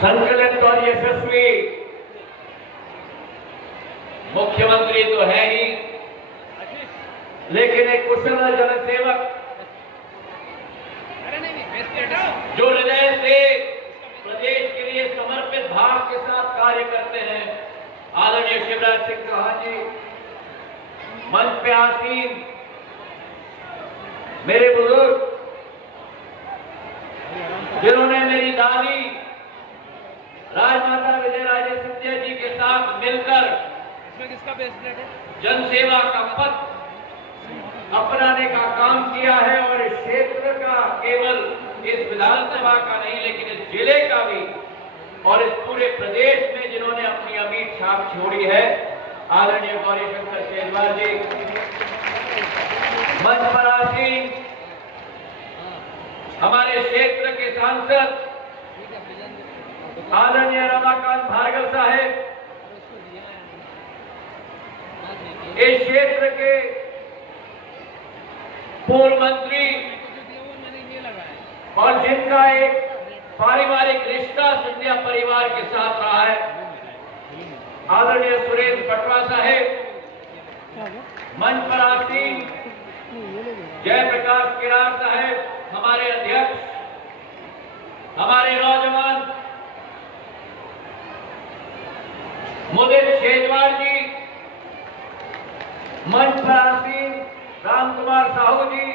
संकलित और यशस्वी मुख्यमंत्री तो है ही, लेकिन एक कुशल जनसेवक जो हृदय से प्रदेश के लिए समर्पित भाव के साथ कार्य करते हैं, आदरणीय शिवराज सिंह चौहान जी। मंच पे आसीन मेरे बुजुर्ग, जिन्होंने मेरी दादी राजमाता विजयराजे सिंधिया जी के साथ मिलकर जनसेवा का पथ अपनाने का काम किया है, और इस क्षेत्र का केवल इस विधानसभा का नहीं लेकिन इस जिले का भी और इस पूरे प्रदेश में जिन्होंने अपनी अमिट छाप छोड़ी है, आदरणीय गौरीशंकर शेजवार जी। मंच पर आसीन हमारे क्षेत्र के सांसद आदरणीय रमाकांत भार्गव साहेब, इस क्षेत्र के पूर्व मंत्री और जिनका एक पारिवारिक रिश्ता सिंधिया परिवार के साथ रहा है, आदरणीय सुरेश पटवा साहेब। मंच पर आसीन जयप्रकाश किरार साहेब, हमारे अध्यक्ष, हमारे नौजवान मुदित शेजवार जी। मंच पर आसीन राम कुमार साहू जी,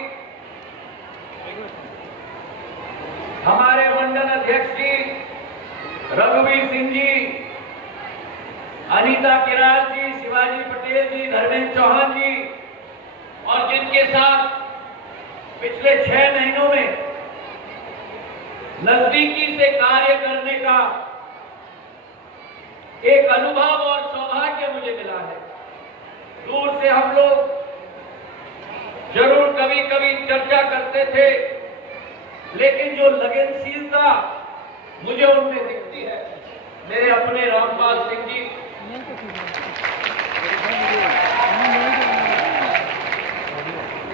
हमारे मंडल अध्यक्ष जी रघुवीर सिंह जी, अनीता किरार जी, शिवाजी पटेल जी, धर्मेंद्र चौहान जी, और जिनके साथ पिछले 6 महीनों में नजदीकी से कार्य करने का एक अनुभव और सौभाग्य मुझे मिला है। दूर से हम लोग जरूर कभी कभी चर्चा करते थे, लेकिन जो लगनशीलता मुझे उनमें दिखती है, मेरे अपने रामपाल सिंह जी,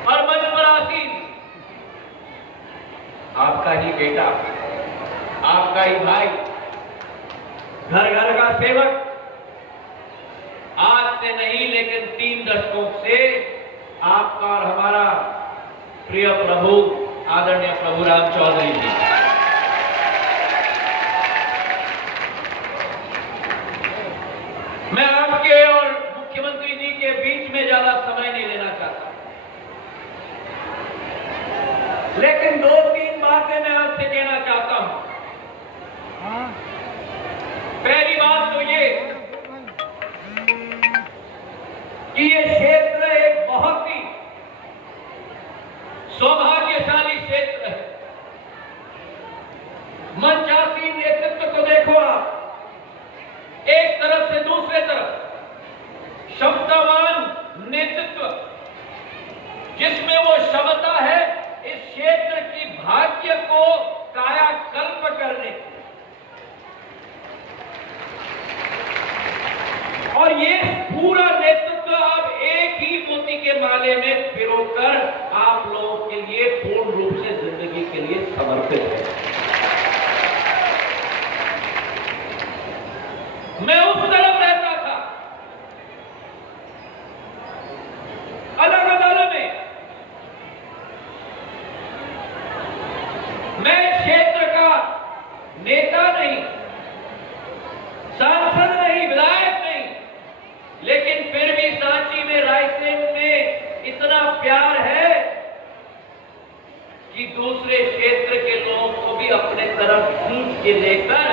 और मंच पर आसीन आपका ही बेटा, आपका ही भाई, घर घर का सेवक, आज से नहीं लेकिन 3 दशकों से आपका और हमारा प्रिय प्रभु आदरणीय प्रभुराम चौधरी जी। मैं आपके और मुख्यमंत्री जी के बीच में ज्यादा समय नहीं लेना चाहता, लेकिन 2-3 बातें मैं आपसे कहना चाहता हूं। पहली बात तो ये कि ये क्षेत्र एक बहुत ही सौभाग्यशाली क्षेत्र है। मंचासीन नेतृत्व को देखो आप, एक तरफ से दूसरे तरफ क्षमतावान नेतृत्व, जिसमें वो क्षमता है इस क्षेत्र की भाग्य को कायाकल्प करने, और ये पूरा नेतृत्व आप एक ही मोती के माले में पिरोकर आप लोगों के लिए पूर्ण रूप से जिंदगी के लिए समर्पित है। मैं उस तरफ रहता था, अलग अलग में। मैं क्षेत्र का नेता नहीं, सांसद नहीं, विधायक नहीं, लेकिन फिर भी सांची में, रायसेन में इतना प्यार है कि दूसरे क्षेत्र के लोगों को भी अपने तरफ खींच के लेकर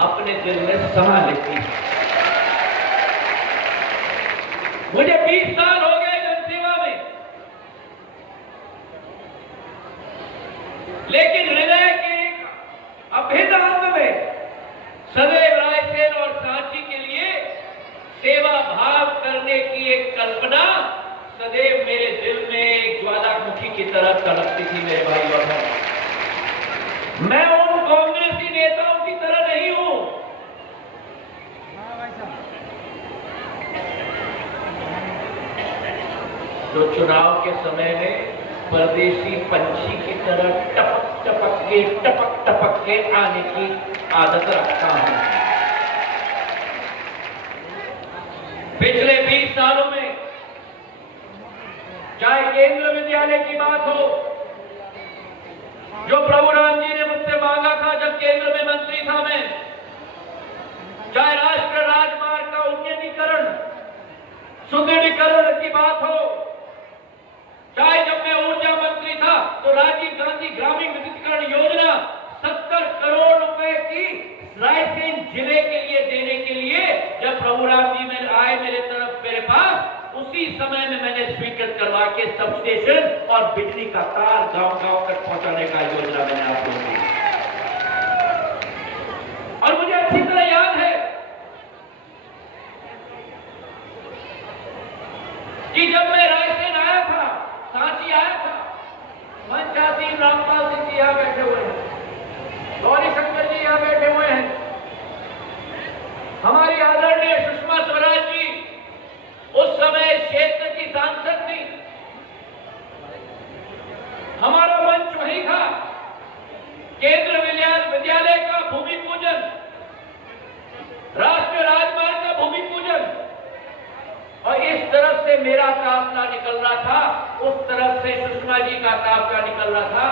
अपने दिल में समा लेती है। मुझे 20 साल हो गए जनसेवा में, लेकिन हृदय के एक अभेद अंग में सदैव रायसेन और सांची के लिए सेवा भाव करने की एक कल्पना सदैव मेरे दिल में एक ज्वालामुखी की तरह तड़पती थी। मेरे भाई और बहनों, मैं उन कांग्रेसी नेताओं की तरह नहीं हूं जो चुनाव के समय में परदेशी पंछी की तरह टपक टपक के टपक टपक के आने की आदत रखता हूं। पिछले 20 सालों में चाहे केंद्र विद्यालय की बात हो, जो प्रभु राम जी ने मुझसे मांगा था जब केंद्र में मंत्री था मैं, चाहे राष्ट्रीय राजमार्ग का उन्नतीकरण सुदृढ़ीकरण की बात हो, चाहे जब मैं ऊर्जा मंत्री था तो राजीव गांधी ग्रामीण विद्युतीकरण योजना 70 करोड़ रुपए की रायसेन जिले के लिए देने के लिए जब प्रभु राम जी में आए मेरे पास, उसी समय में मैंने स्वीकृत करवा के सब स्टेशन और बिजली का तार गांव-गांव तक पहुंचाने का योजना मैंने आप लोगों की। और मुझे अच्छी तरह याद है कि जब मैं रायसेन आया था, सांची आया था, पंचासी रामपाल सिंह जी यहां बैठे हुए हैं, गौरी शंकर जी यहां बैठे हुए हैं, हमारी आदरणीय सुषमा स्वराज जी उस समय क्षेत्र की सांसद थी, हमारा मंच वही था, केंद्र विद्यालय का भूमि पूजन, राष्ट्रीय राजमार्ग का भूमि पूजन, और इस तरफ से मेरा काफिला निकल रहा था, उस तरफ से सुषमा जी का काफिला निकल रहा था।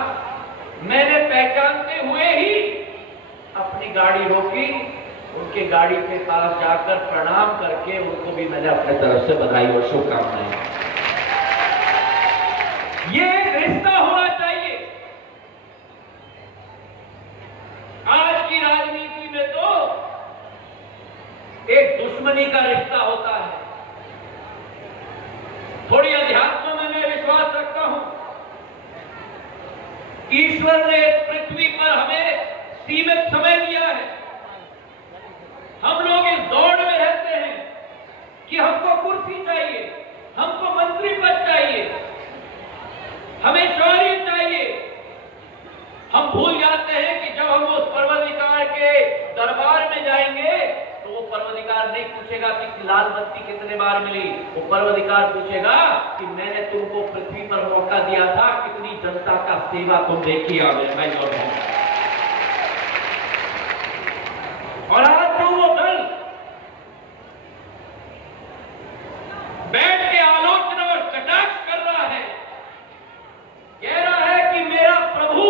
मैंने पहचानते हुए ही अपनी गाड़ी रोकी, उनके गाड़ी के पास जाकर प्रणाम करके उनको भी मैंने अपने तरफ से बधाई और शुभकामनाएं। ये एक रिश्ता होना चाहिए। आज की राजनीति में तो एक दुश्मनी का रिश्ता होता है। थोड़ी अध्यात्म में मैं विश्वास रखता हूं। ईश्वर ने पृथ्वी पर हमें सीमित समय दिया है। हम लोग इस दौड़ में रहते हैं कि हमको कुर्सी चाहिए, हमको मंत्री पद चाहिए, हमें शौर्य चाहिए। हम भूल जाते हैं कि जब हम उस पर्वताधिकार के दरबार में जाएंगे तो वो पर्वताधिकार नहीं पूछेगा कि लाल बत्ती कितने बार मिली, वो पर्वताधिकार पूछेगा कि मैंने तुमको पृथ्वी पर मौका दिया था, कितनी जनता का सेवा तुमने किया मेरे भाई और बहन। और आज जो वो दल बैठ के आलोचना और कटाक्ष कर रहा है, कह रहा है कि मेरा प्रभु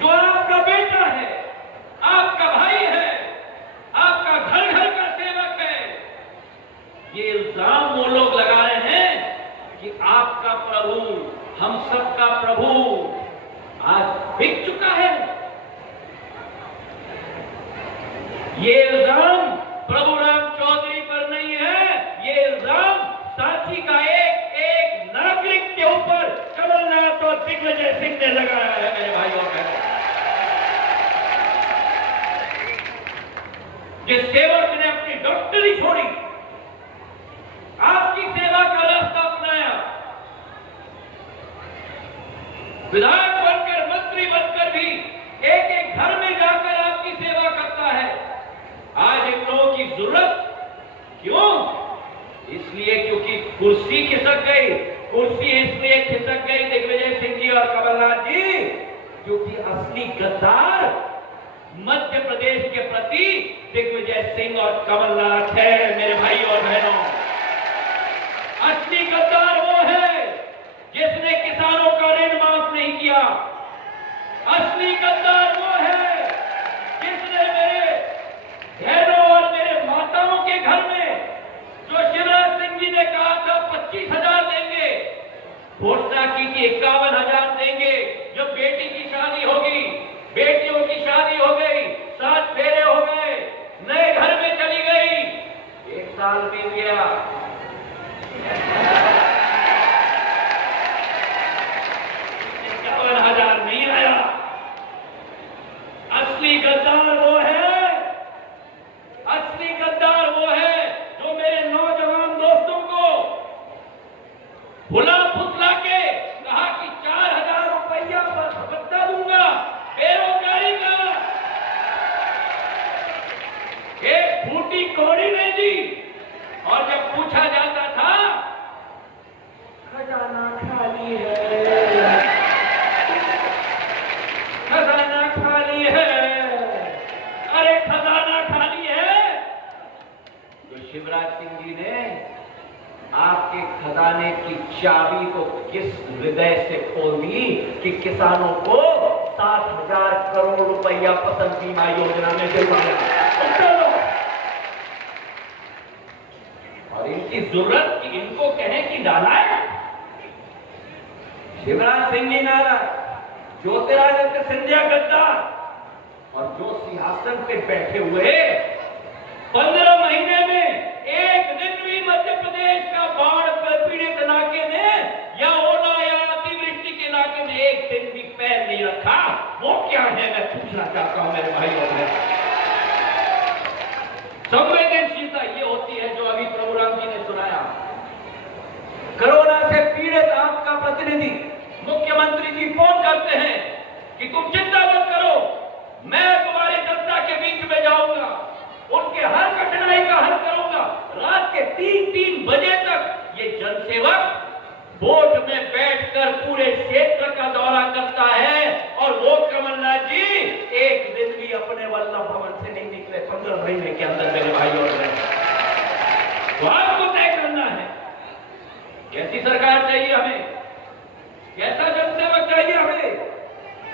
जो आपका बेटा है, आपका भाई है, आपका घर घर का सेवक है, ये इल्जाम वो लोग लगा रहे हैं कि आपका प्रभु, हम सबका प्रभु आज बिक चुका है। ये इल्जाम प्रभु राम चौधरी पर नहीं है, ये इल्जाम सांची का एक नागरिक के ऊपर कमलनाथ और दिग्विजय सिंह ने लगाया है मेरे भाई और बहनों। जिस सेवक ने अपनी डॉक्टरी छोड़ी, आपकी सेवा का रास्ता अपनाया, विधायक बनकर, मंत्री बनकर भी एक एक घर में जाकर आपकी सेवा करता है। आज इन लोगों की जरूरत क्यों? इसलिए क्योंकि कुर्सी खिसक गई। कुर्सी इसलिए खिसक गई दिग्विजय सिंह जी और कमलनाथ जी, क्योंकि असली गद्दार मध्य प्रदेश के प्रति दिग्विजय सिंह और कमलनाथ है मेरे भाई और बहनों। असली गद्दार वो है जिसने किसानों का ऋण माफ नहीं किया। असली गद्दार वो है जिसने मेरे बहनों और मेरे माताओं के घर में, जो शिवराज सिंह जी ने कहा था 25,000 देंगे, घोषणा की कि 51,000 देंगे। जब बेटी की शादी होगी, बेटियों की शादी हो गई, 7 फेरे हो गए, नए घर में चली गई, 1 साल बीत गया, 51,000 नहीं आया। खजाने की चाबी को किस हृदय से खोल दी कि किसानों को 7,000 करोड़ रुपया फसल बीमा योजना में दिलवाया। और इनकी जरूरत कि इनको कहें कि नालायक। शिवराज सिंह जी नालायक, ज्योतिरादित्य सिंधिया गद्दार, और जो सिंहासन पे बैठे हुए 15 महीने में एक दिन भी मध्य प्रदेश का बाढ़ पीड़ित इलाके में या ओला या अतिवृष्टि के इलाके में एक दिन भी पैर नहीं रखा, वो क्या है मैं पूछना चाहता हूं मेरे भाई और बहन। संवेदनशीलता ये होती है जो अभी प्रभु राम जी ने सुनाया। कोरोना से पीड़ित आपका प्रतिनिधि मुख्यमंत्री जी फोन करते हैं कि तुम चिंता मत करो, मैं तुम्हारी जनता के बीच में जाऊंगा, उनके हर कठिनाई का हल करूंगा। रात के 3-3 बजे तक ये जनसेवक बोट में बैठकर पूरे क्षेत्र का दौरा करता है, और वो कमलनाथ जी एक दिन भी अपने वल्लभ भवन से नहीं निकले 15 महीने के अंदर मेरे भाई और बहन। तो आपको तय करना है कैसी सरकार चाहिए हमें, कैसा जनसेवक चाहिए हमें।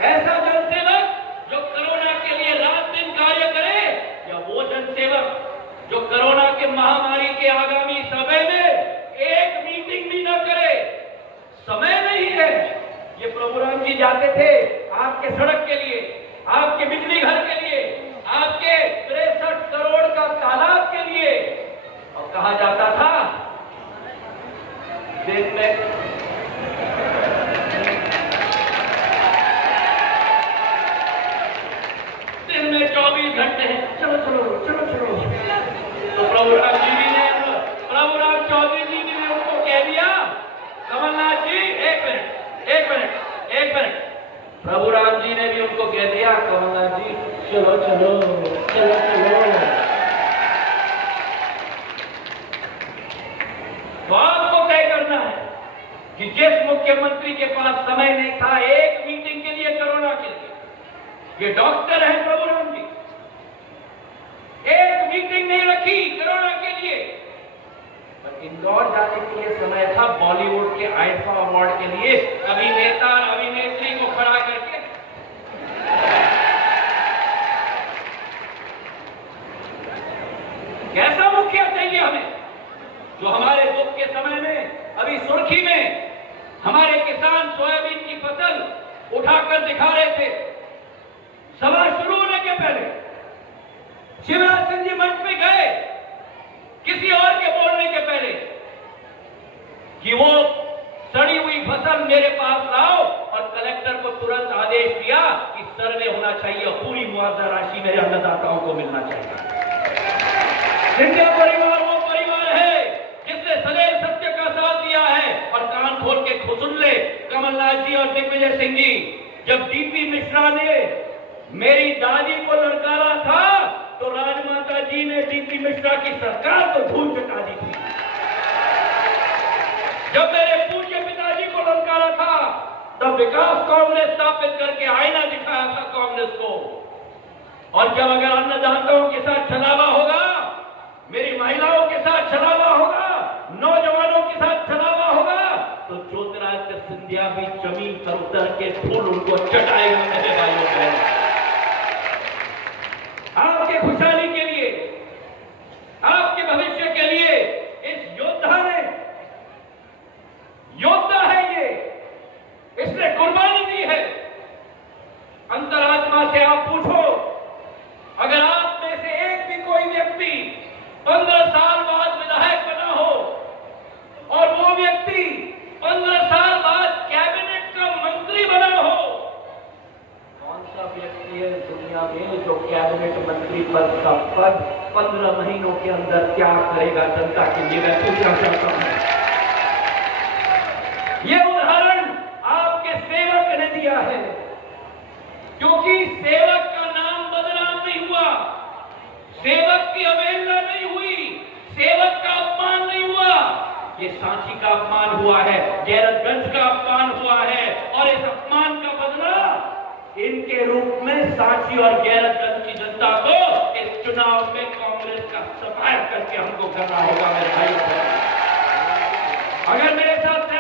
ऐसा जनसेवक जो कोरोना के लिए रात दिन कार्य करे, या वो जनसेवक जो कोरोना के महामारी के आगामी समय में एक मीटिंग भी न करे। समय नहीं है। ये प्रभु राम जी जाते थे आपके सड़क के लिए, आपके बिजली घर के लिए, आपके 63 करोड़ का तालाब के लिए, और कहा जाता था दिन में 24 घंटे हैं, चलो चलो चलो चलो। तो प्रभु राम चौधरी जी ने उनको कह दिया, कमलनाथ जी एक मिनट। प्रभु राम जी ने भी उनको कह दिया, कमलनाथ जी चलो चलो चलो चलो। तो आपको तय करना है कि जिस मुख्यमंत्री के पास समय नहीं था एक मीटिंग के लिए कोरोना के लिए, ये डॉक्टर है प्रभु राम जी, एक मीटिंग नहीं रखी कोरोना के लिए। पर इंदौर जाने के लिए समय था बॉलीवुड के आईफा अवार्ड के लिए अभिनेता और अभिनेत्री को खड़ा करके। कैसा मुखिया चाहिए हमें जो हमारे दुख के समय में, अभी सुर्खी में हमारे किसान सोयाबीन की फसल उठाकर दिखा रहे थे सभा शुरू होने के पहले। शिवराज सिंह जी मंच पे गए किसी और के बोलने के पहले कि वो सड़ी हुई फसल मेरे पास लाओ, और कलेक्टर को तुरंत आदेश दिया कि सर्वे होना चाहिए और पूरी मुआवजा राशि मेरे अन्नदाताओं को मिलना चाहिए। सिंधिया परिवार वो परिवार है जिसने सदैव सत्य का साथ दिया है। और कान खोल के सुन ले कमलनाथ जी और दिग्विजय सिंह जी, जब डीपी मिश्रा ने मेरी दादी को ललकारा था तो राजमाता जी ने डीपी मिश्रा की सरकार को धूल चटा दी थी। जब मेरे पूज्य पिताजी को ललकारा था तब विकास कांग्रेस स्थापित करके आईना दिखाया था कांग्रेस को। और जब अगर अन्नदाताओं के साथ छलावा होगा, मेरी महिलाओं के साथ छलावा होगा, नौजवानों के साथ छलावा होगा, तो ज्योतिरादित्य सिंधिया भी जमीन पर उतर के फूल उनको चटाएगा मेरे भाइयों बहनों। आपके खुशहाली के लिए, आपके भविष्य के लिए इस योद्धा है ये, इसने कुर्बानी दी है। अंतरात्मा से आप पूछो, अगर आप में से एक भी कोई व्यक्ति 15 साल बाद विधायक बना हो और वो व्यक्ति 15 साल बाद कैबिनेट का मंत्री बना हो, कौन सा व्यक्ति है दुनिया में जो कैबिनेट मंत्री पद का पद 15 महीनों के अंदर त्याग करेगा जनता के लिए? मैं पूछना चाहता हूं। ये उदाहरण आपके सेवक ने दिया है, क्योंकि सेवक का नाम बदनाम नहीं हुआ, सेवक की अवहेलना नहीं हुई, सेवक का अपमान नहीं हुआ। ये सांची का अपमान हुआ है, गैरतगंज का अपमान हुआ है, और इस अपमान का बदला इनके रूप में सांची और गैरतगंज की जनता को इस चुनाव में कांग्रेस का सफाया करके हमको करना होगा मेरे भाई। अगर मेरे साथ